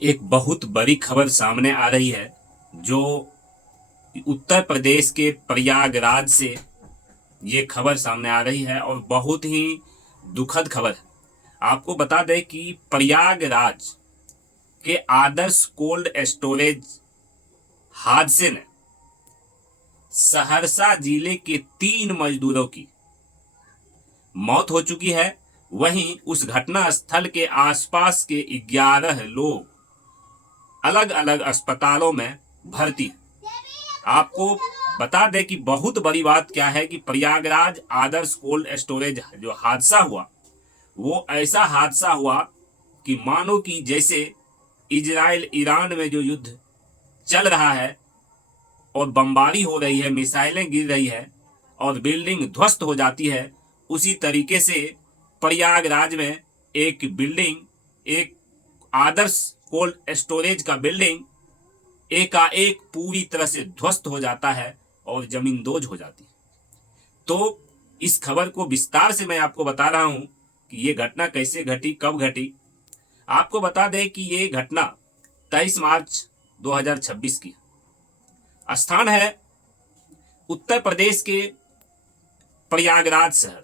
एक बहुत बड़ी खबर सामने आ रही है जो उत्तर प्रदेश के प्रयागराज से ये खबर सामने आ रही है और बहुत ही दुखद खबर है। आपको बता दें कि प्रयागराज के आदर्श कोल्ड स्टोरेज हादसे ने सहरसा जिले के 3 मजदूरों की मौत हो चुकी है। वहीं उस घटना स्थल के आसपास के 11 लोग अलग अलग अस्पतालों में भर्ती हैं। आपको बता दें कि बहुत बड़ी बात क्या है कि प्रयागराज आदर्श कोल्ड स्टोरेज जो हादसा हुआ वो ऐसा हादसा हुआ कि मानो कि जैसे इजराइल ईरान में जो युद्ध चल रहा है और बमबारी हो रही है, मिसाइलें गिर रही है और बिल्डिंग ध्वस्त हो जाती है, उसी तरीके से प्रयागराज में एक बिल्डिंग, एक आदर्श कोल्ड स्टोरेज का बिल्डिंग एकाएक पूरी तरह से ध्वस्त हो जाता है और जमींदोज हो जाती है। तो इस खबर को विस्तार से मैं आपको बता रहा हूं कि ये घटना कैसे घटी, कब घटी। आपको बता दें कि ये घटना 23 मार्च 2026 की। स्थान है उत्तर प्रदेश के प्रयागराज शहर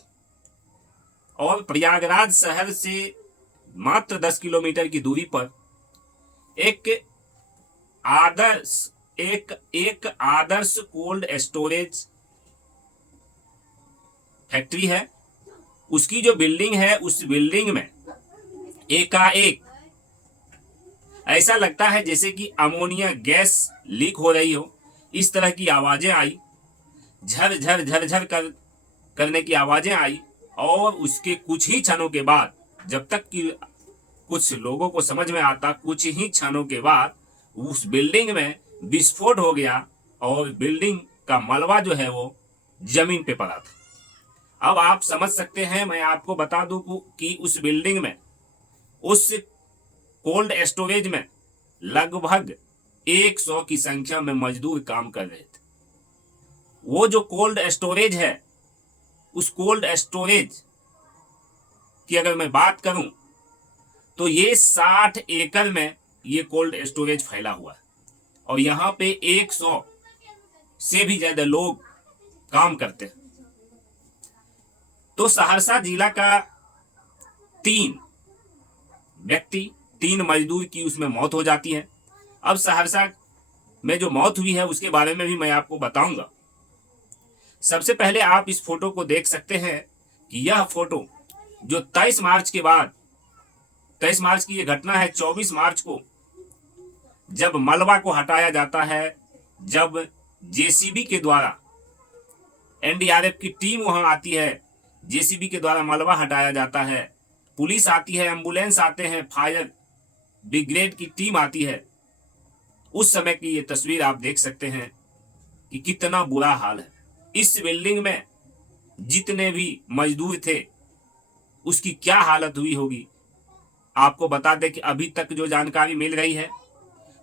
और प्रयागराज शहर से मात्र 10 किलोमीटर की दूरी पर एक आदर्श एक आदर्श कोल्ड स्टोरेज फैक्ट्री है। उसकी जो बिल्डिंग है उस बिल्डिंग में एकाएक ऐसा लगता है जैसे कि अमोनिया गैस लीक हो रही हो, इस तरह की आवाजें आई, झर झर झर झर करने की आवाजें आई। और उसके कुछ ही क्षणों के बाद, जब तक कि कुछ लोगों को समझ में आता, कुछ ही क्षणों के बाद उस बिल्डिंग में विस्फोट हो गया और बिल्डिंग का मलबा जो है वो जमीन पे पड़ा था। अब आप समझ सकते हैं, मैं आपको बता दूं कि उस बिल्डिंग में, उस कोल्ड स्टोरेज में लगभग 100 की संख्या में मजदूर काम कर रहे थे। वो जो कोल्ड स्टोरेज है, उस कोल्ड स्टोरेज की अगर मैं बात करूं तो ये 60 एकड़ में ये कोल्ड स्टोरेज फैला हुआ है और यहाँ पे 100 से भी ज्यादा लोग काम करते हैं। तो सहरसा जिला का 3 व्यक्ति, 3 मजदूर की उसमें मौत हो जाती है। अब सहरसा में जो मौत हुई है उसके बारे में भी मैं आपको बताऊंगा। सबसे पहले आप इस फोटो को देख सकते हैं कि यह फोटो जो 23 मार्च के बाद, 23 मार्च की यह घटना है। 24 मार्च को जब मलबा को हटाया जाता है, जब जेसीबी के द्वारा, एनडीआरएफ की टीम वहां आती है, जेसीबी के द्वारा मलबा हटाया जाता है, पुलिस आती है, एम्बुलेंस आते हैं, फायर ब्रिगेड की टीम आती है, उस समय की ये तस्वीर आप देख सकते हैं कि कितना बुरा हाल है। इस बिल्डिंग में जितने भी मजदूर थे उसकी क्या हालत हुई होगी। आपको बता दें कि अभी तक जो जानकारी मिल रही है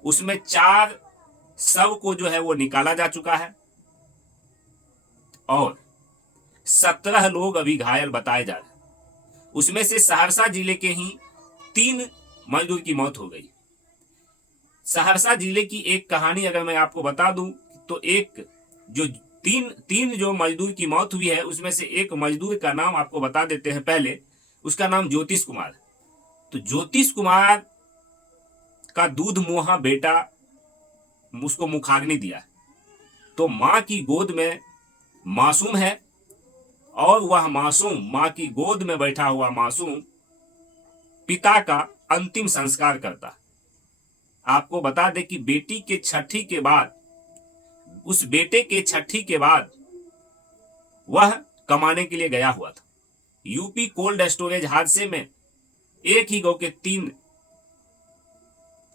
उसमें 4 शव को जो है वो निकाला जा चुका है और 17 लोग अभी घायल बताए जा रहे हैं। उसमें से सहरसा जिले के ही 3 मजदूर की मौत हो गई। सहरसा जिले की एक कहानी अगर मैं आपको बता दूं तो एक जो तीन जो मजदूर की मौत हुई है उसमें से एक मजदूर का नाम आपको बता देते हैं। पहले उसका नाम ज्योतिष कुमार। तो ज्योतिष कुमार का दूध मुहा बेटा उसको मुखाग्नि दिया। तो मां की गोद में मासूम है और वह मासूम, मां की गोद में बैठा हुआ मासूम पिता का अंतिम संस्कार करता। आपको बता दें कि बेटी के छठी के बाद, उस बेटे के छठी के बाद वह कमाने के लिए गया हुआ था। यूपी कोल्ड स्टोरेज हादसे में एक ही गांव के 3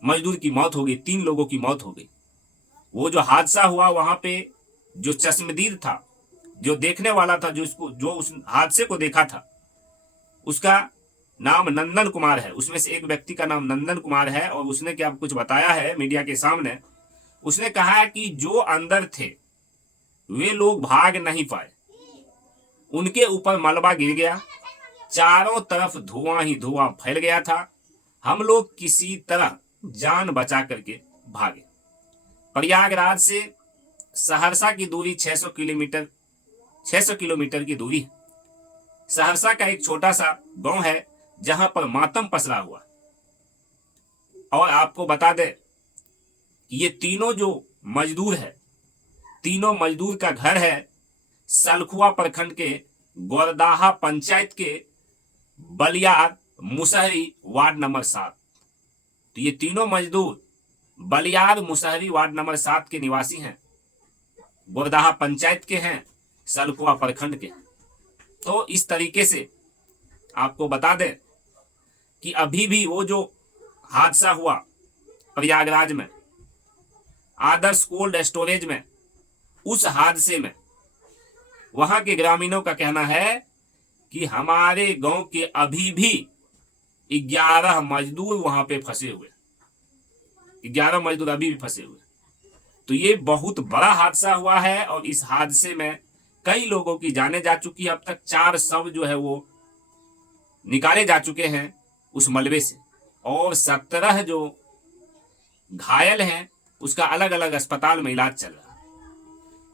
मजदूर की मौत हो गई, 3 लोगों की मौत हो गई। वो जो हादसा हुआ वहां पे जो चश्मदीद था, जो देखने वाला था, जो उस हादसे को देखा था, उसका नाम नंदन कुमार है। उसमें से एक व्यक्ति का नाम नंदन कुमार है और उसने क्या कुछ बताया है मीडिया के सामने। उसने कहा कि जो अंदर थे वे लोग भाग नहीं पाए, उनके ऊपर मलबा गिर गया, चारों तरफ धुआं ही धुआं फैल गया था। हम लोग किसी तरह जान बचा करके भागे। प्रयागराज से सहरसा की दूरी 600 किलोमीटर की दूरी है। सहरसा का एक छोटा सा गांव है जहां पर मातम पसरा हुआ। और आपको बता दें कि ये तीनों जो मजदूर है, तीनों मजदूर का घर है सलखुआ प्रखंड के गोरदाहा पंचायत के बलियार मुसहरी वार्ड नंबर 7। तो ये तीनों मजदूर बलियार मुसहरी वार्ड नंबर 7 के निवासी हैं, गोरदाहा पंचायत के हैं, सलखुआ प्रखंड के। तो इस तरीके से आपको बता दें कि अभी भी वो जो हादसा हुआ प्रयागराज में आदर्श कोल्ड स्टोरेज में, उस हादसे में वहां के ग्रामीणों का कहना है कि हमारे गांव के अभी भी 11 मजदूर वहां पे फंसे हुए, 11 मजदूर अभी भी फंसे हुए। तो ये बहुत बड़ा हादसा हुआ है और इस हादसे में कई लोगों की जानें जा चुकी है। अब तक 4 शव जो है वो निकाले जा चुके हैं उस मलबे से, और 17 जो घायल हैं उसका अलग अलग अस्पताल में इलाज चल रहा है।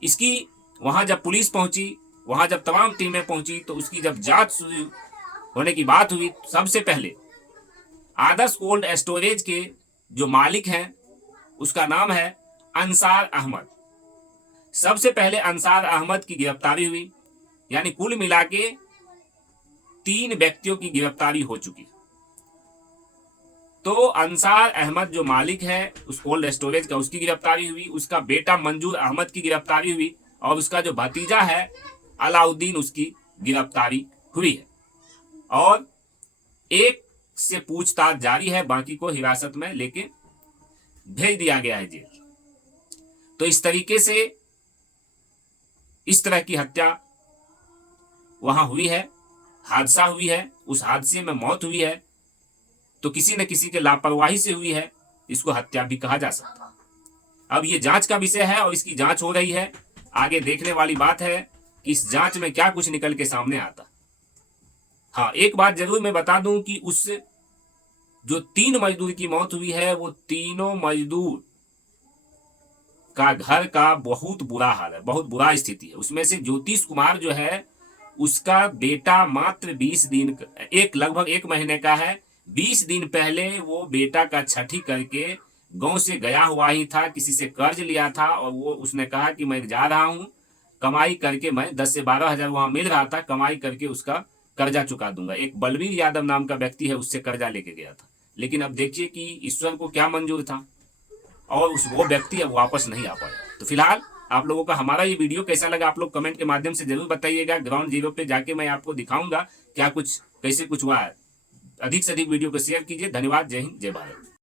इसकी वहां जब पुलिस पहुंची, वहां जब तमाम टीमें पहुंची, तो उसकी जब जांच होने की बात हुई, सबसे पहले आदर्श कोल्ड स्टोरेज के जो मालिक हैं उसका नाम है अंसार अहमद। सबसे पहले अंसार अहमद की गिरफ्तारी हुई, यानी कुल मिला के 3 व्यक्तियों की गिरफ्तारी हो चुकी। तो अंसार अहमद जो मालिक है उस कोल्ड स्टोरेज का, उसकी गिरफ्तारी हुई, उसका बेटा मंजूर अहमद की गिरफ्तारी हुई, और उसका जो भतीजा है अलाउद्दीन, उसकी गिरफ्तारी हुई है। और एक से पूछताछ जारी है, बाकी को हिरासत में लेके भेज दिया गया है जेल। तो इस तरीके से इस तरह की हत्या वहां हुई है, हादसा हुई है, उस हादसे में मौत हुई है, तो किसी न किसी के लापरवाही से हुई है, इसको हत्या भी कहा जा सकता है। अब ये जांच का विषय है और इसकी जांच हो रही है, आगे देखने वाली बात है कि इस जांच में क्या कुछ निकल के सामने आता। हाँ, एक बात जरूर मैं बता दूं कि उस जो 3 मजदूर की मौत हुई है, वो तीनों मजदूर का घर का बहुत बुरा हाल है, बहुत बुरा स्थिति है। उसमें से ज्योतिष कुमार जो है उसका बेटा मात्र 20 दिन, लगभग 1 महीने का है। 20 दिन पहले वो बेटा का छठी करके गांव से गया हुआ ही था, किसी से कर्ज लिया था, और वो उसने कहा कि मैं जा रहा हूं कमाई करके, मैं 10 से 12 हजार वहां मिल रहा था, कमाई करके उसका कर्जा चुका दूंगा। एक बलवीर यादव नाम का व्यक्ति है, उससे कर्जा लेके गया था। लेकिन अब देखिए कि ईश्वर को क्या मंजूर था और वो व्यक्ति अब वापस नहीं आ पाया। तो फिलहाल आप लोगों का हमारा ये वीडियो कैसा लगा, आप लोग कमेंट के माध्यम से जरूर बताइएगा। ग्राउंड जीरो पे जाके मैं आपको दिखाऊंगा क्या कुछ, कैसे कुछ हुआ है। अधिक से अधिक वीडियो को शेयर कीजिए। धन्यवाद। जय हिंद, जय भारत।